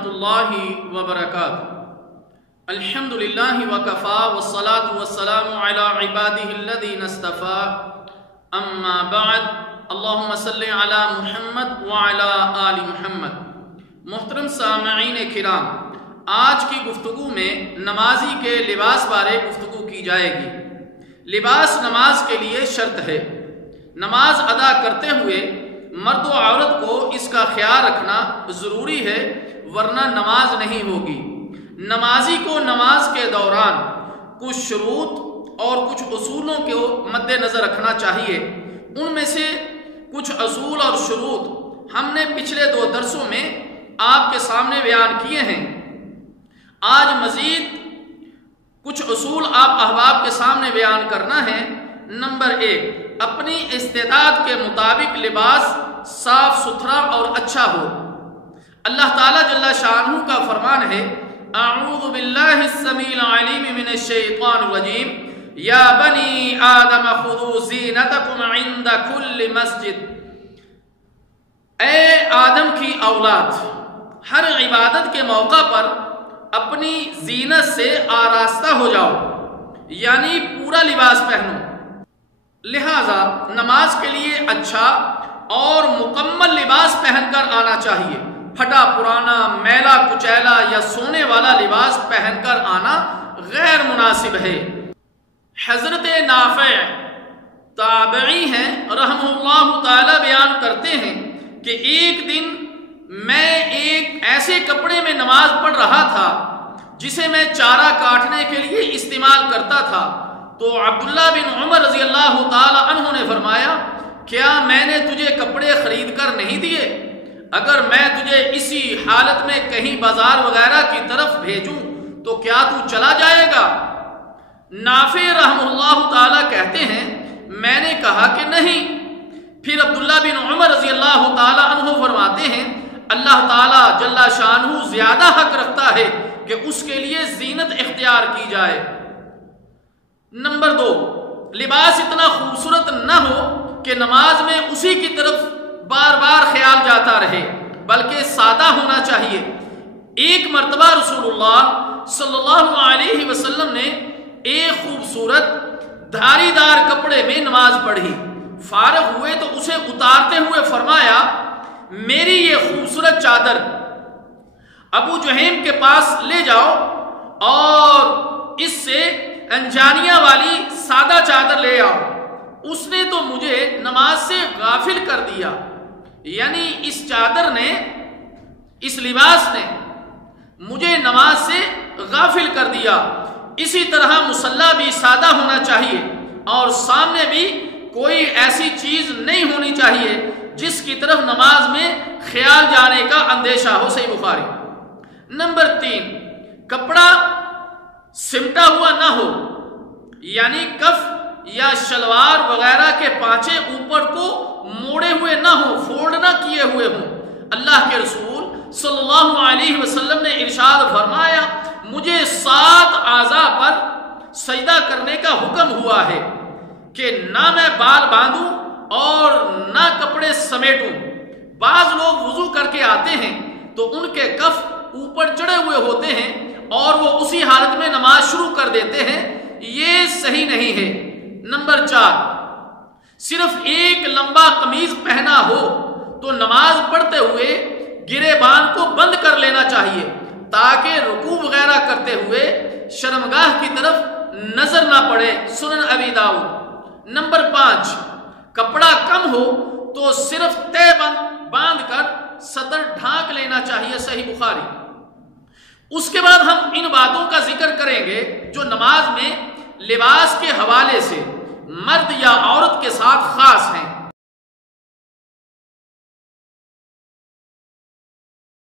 रहमतुल्लाहि व बरकातुहू। अल्हम्दुलिल्लाहि व कफ़ा वस्सलातु वस्सलामु अला इबादिहिल्लज़ीना इस्तफ़ा, अम्मा बअद। अल्लाहुम्मा सल्लि अला मुहम्मद व अला आलि मुहम्मद। मोहतरम सामईन किराम, आज की गुफ्तगू में नमाजी के लिबास बारे गुफ्तगू की जाएगी। लिबास नमाज के लिए शर्त है। नमाज अदा करते हुए मर्द व औरत को इसका ख्याल रखना ज़रूरी है, वरना नमाज नहीं होगी। नमाजी को नमाज के दौरान कुछ शुरूत और कुछ उसूलों को मद्देनज़र रखना चाहिए। उनमें से कुछ असूल और शुरूत हमने पिछले 2 दरसों में आपके सामने बयान किए हैं। आज मज़ीद कुछ उसूल आप अहबाब के सामने बयान करना है। नंबर 1, अपनी इस्तेदाद के मुताबिक लिबास साफ सुथरा और अच्छा हो। अल्लाह ताला जल्ला शानहू का फरमान है, अऊज़ु बिल्लाहि स्समीइल अलीम मिनश शैतानिर रजीम, या बनी आदम खुदू ज़ीनतकुम इंद कुल्लि मस्जिद। ए आदम की औलाद, हर इबादत के मौका पर अपनी जीनत से आरास्ता हो जाओ, यानी पूरा लिबास पहनो। लिहाजा नमाज के लिए अच्छा और मुकम्मल लिबास पहनकर आना चाहिए। फटा पुराना, मैला कुचैला या सोने वाला लिबास पहनकर आना गैर मुनासिब है। हजरत नाफ़े ताबई हैं रहमहुल्लाह ताला बयान करते हैं कि एक दिन मैं एक ऐसे कपड़े में नमाज पढ़ रहा था जिसे मैं चारा काटने के लिए इस्तेमाल करता था। तो अब्दुल्ला बिन उमर रज़ी अल्लाह ताला अन्हु ने फरमाया, क्या मैंने तुझे कपड़े खरीद कर नहीं दिए? अगर मैं तुझे इसी हालत में कहीं बाजार वगैरह की तरफ भेजूं तो क्या तू चला जाएगा? नाफे रहमहुल्लाह ताला कहते हैं, मैंने कहा कि नहीं। फिर अब्दुल्ला बिन उमर रज़ी अल्लाह ताला अन्हु फरमाते हैं, अल्लाह ताला जल्ला शानहू ज्यादा हक रखता है कि उसके लिए जीनत इख्तियार की जाए। नंबर 2, लिबास इतना खूबसूरत न हो कि नमाज में उसी की तरफ बार बार ख्याल जाता रहे, बल्कि सादा होना चाहिए। एक मर्तबा रसूलुल्लाह सल्लल्लाहु अलैहि वसल्लम ने एक खूबसूरत धारीदार कपड़े में नमाज पढ़ी। फारग हुए तो उसे उतारते हुए फरमाया, मेरी ये खूबसूरत चादर अबू जुहैम के पास ले जाओ और इससे अंजानिया वाली सादा चादर ले आओ। उसने तो मुझे नमाज से गाफिल कर दिया। यानी इस चादर ने, इस लिबास ने मुझे नमाज से गाफिल कर दिया। इसी तरह मुसल्ला भी सादा होना चाहिए और सामने भी कोई ऐसी चीज नहीं होनी चाहिए जिसकी तरफ नमाज में ख्याल जाने का अंदेशा हो। सही बुखारी। नंबर 3, कपड़ा सिमटा हुआ ना हो, यानी कफ या शलवार वगैरह के पांचे ऊपर को मोड़े हुए ना हो, फोल्ड ना किए हुए हों। अल्लाह के रसूल सल्लल्लाहु अलैहि वसल्लम ने इरशाद फरमाया, मुझे 7 आज़ा पर सजदा करने का हुक्म हुआ है कि ना मैं बाल बांधूं और ना कपड़े समेटूं। बाज लोग वुजू करके आते हैं तो उनके कफ ऊपर चढ़े हुए होते हैं और वो उसी हालत में नमाज शुरू कर देते हैं। ये सही नहीं है। नंबर 4, सिर्फ एक लंबा कमीज पहना हो तो नमाज पढ़ते हुए गिरेबान को बंद कर लेना चाहिए ताकि रुकू वगैरह करते हुए शर्मगाह की तरफ नजर ना पड़े। सुनन अबी दाऊद। नंबर 5, कपड़ा कम हो तो सिर्फ तय बांध कर सतर ढांक लेना चाहिए। सही बुखारी। उसके बाद हम इन बातों का जिक्र करेंगे जो नमाज में लिबास के हवाले से मर्द या औरत के साथ खास हैं।